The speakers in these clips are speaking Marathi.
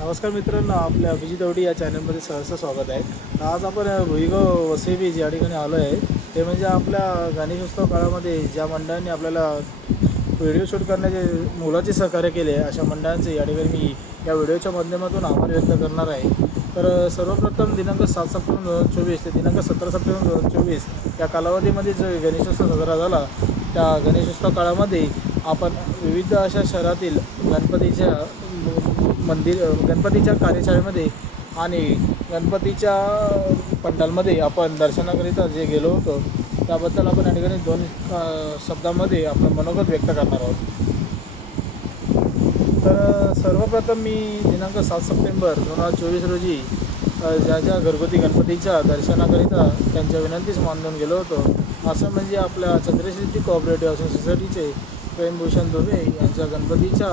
नमस्कार मित्रांनो आपल्या अभिजित अवडी या चॅनलमध्ये सहसा स्वागत आहे. आज आपण भुईगाव वसेबी ज्या ठिकाणी आलो आहे. ते म्हणजे आपल्या गणेशोत्सव काळामध्ये ज्या मंडळांनी आपल्याला व्हिडिओ शूट करण्याचे मुलाचे सहकार्य केले अशा मंडळांचे या ठिकाणी मी या व्हिडिओच्या माध्यमातून आभार व्यक्त करणार आहे. तर सर्वप्रथम दिनांक सात सप्टेंबर दोन हजार चोवीस ते दिनांक सतरा सप्टेंबर दोन हजार चोवीस या कालावधीमध्ये जो गणेशोत्सव साजरा झाला त्या गणेशोत्सव काळामध्ये आपण विविध अशा शहरातील गणपतीच्या मंदिर गणपतीच्या कार्यशाळेमध्ये आणि गणपतीच्या पंडालमध्ये आपण दर्शनाकरिता जे गेलो होतो त्याबद्दल आपण या ठिकाणी दोन शब्दामध्ये आपलं मनोगत व्यक्त करणार आहोत. तर सर्वप्रथम मी दिनांक सात सप्टेंबर दोन हजार चोवीस रोजी ज्या ज्या घरगुती गणपतीच्या दर्शनाकरिता त्यांच्या विनंतीस मानधून गेलो होतो असं म्हणजे आपल्या चंद्रशेती कोऑपरेटिव्ह हाऊसिंग प्रेमभूषण दुबे यांच्या गणपतीच्या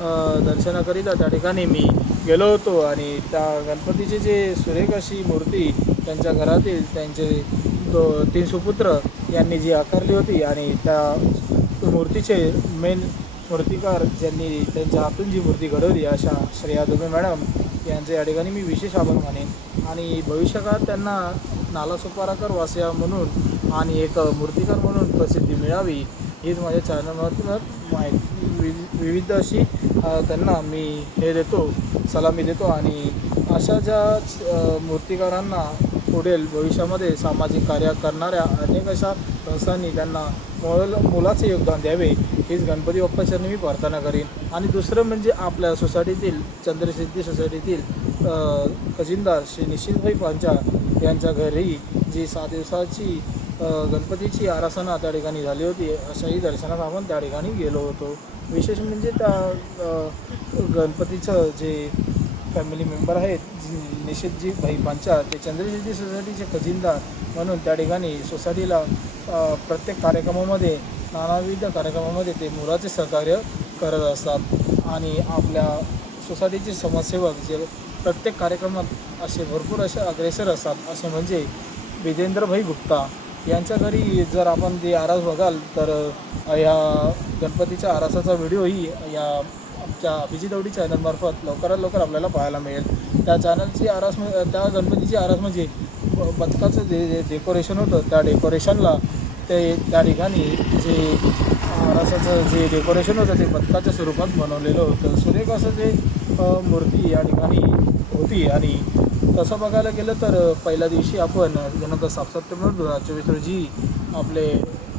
दर्शनाकरिता त्या ठिकाणी मी गेलो होतो आणि त्या गणपतीची जे सुरेख अशी मूर्ती त्यांच्या घरातील त्यांचे तो तीन सुपुत्र यांनी जी आकारली होती आणि त्या मूर्तीचे मेन मूर्तिकार ज्यांनी त्यांच्या हातून जी मूर्ती घडवली अशा श्रेया दुबे मॅडम यांचे या ठिकाणी मी विशेष आभार मानेन. आणि भविष्यकाळात त्यांना नालासोपाराकर वासिया म्हणून आणि एक मूर्तिकार म्हणून प्रसिद्धी मिळावी हीच माझ्या चॅनलमधून माहिती विविध अशी त्यांना मी हे देतो सलामी देतो आणि अशा ज्या मूर्तिकारांना पुढील भविष्यामध्ये सामाजिक कार्य करणाऱ्या अनेक अशा संस्थांनी त्यांना मोल मुलाचे योगदान द्यावे हीच गणपती बाप्पाचरणी मी प्रार्थना करीन. आणि दुसरं म्हणजे आपल्या सोसायटीतील चंद्रसिद्धी सोसायटीतील खजिनदार श्री निश्चितभाई पांचा यांच्या घरी जी सात दिवसाची गणपतीची आरासना त्या ठिकाणी झाली होती. अशाही दर्शनात आपण त्या ठिकाणी गेलो होतो. विशेष म्हणजे त्या गणपतीचं जे फॅमिली मेंबर आहेत जी निषेधजी भाई पांचा ते चंद्रशेती सोसायटीचे खजिनदार म्हणून त्या ठिकाणी सोसायटीला प्रत्येक कार्यक्रमामध्ये नानाविध कार्यक्रमामध्ये ते मुलाचे सहकार्य करत असतात. आणि आपल्या सोसायटीचे समाजसेवक जे प्रत्येक कार्यक्रमात असे भरपूर असे अग्रेसर असतात. असे म्हणजे विजेंद्रभाई गुप्ता. यांच्या घरी जर आपण ते आरास बघाल तर या गणपतीच्या आरासाचा व्हिडिओही या आमच्या अभिजित अवडी चॅनलमार्फत लवकरात लवकर आपल्याला पाहायला मिळेल. त्या चॅनलची आरास त्या गणपतीची आरास म्हणजे बदकाचं जे जे डेकोरेशन होतं त्या डेकोरेशनला ते त्या ठिकाणी जे आरासाचं जे डेकोरेशन होतं ते बदकाच्या स्वरूपात बनवलेलं होतं. सुरेख असं ते मूर्ती या ठिकाणी होती आणि तसं बघायला गेलं तर पहिल्या दिवशी आपण दिनांक सात सप्टेंबर दोन हजार चोवीस रोजी आपले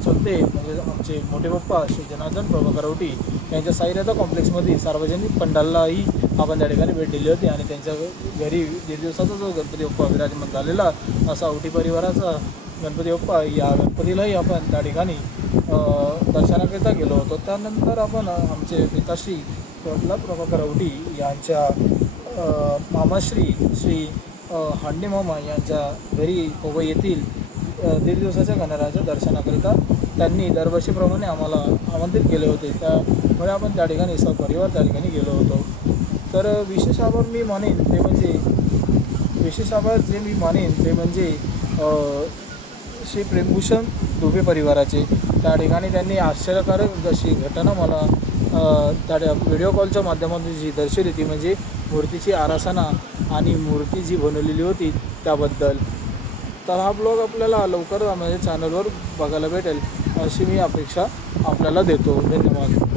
चलते म्हणजे आमचे मोठे पप्पा श्री जनार्दन प्रभाकर औटी यांच्या साईराधा कॉम्प्लेक्समध्ये सार्वजनिक पंडाललाही आपण त्या ठिकाणी भेट दिली होती आणि त्यांच्या घरी दीड दिवसाचा जो गणपती बाप्पा विराजमान झालेला असा औटी परिवाराचा गणपती बाप्पा या गणपतीलाही आपण त्या ठिकाणी दर्शनाकरिता गेलो होतो. त्यानंतर आपण आमचे पिताश्री प्रल्हाद प्रभाकर औटी यांच्या मामाश्री श्री हांडे मामा यांच्या घरी पोवई येथील दीड दिवसाच्या गणरायाच्या दर्शनाकरिता त्यांनी दरवर्षीप्रमाणे आम्हाला आमंत्रित केले होते. त्यामुळे आपण त्या ठिकाणी सपरिवार त्या ठिकाणी गेलो होतो. तर विशेष आभार मी मानेन ते म्हणजे विशेष आभार जे मी मानेन ते म्हणजे श्री प्रेमभूषण दुबे परिवाराचे. त्या ठिकाणी त्यांनी आश्चर्यकारक अशी घटना मला त्या व्हिडिओ कॉलच्या माध्यमातून जी दर्शवली ती म्हणजे मूर्तीची आरासना आणि मूर्ती जी बनवलेली होती त्याबद्दल. तर हा ब्लॉग आपल्याला लवकर माझ्या चॅनलवर बघायला भेटेल अशी मी अपेक्षा आपल्याला देतो. धन्यवाद.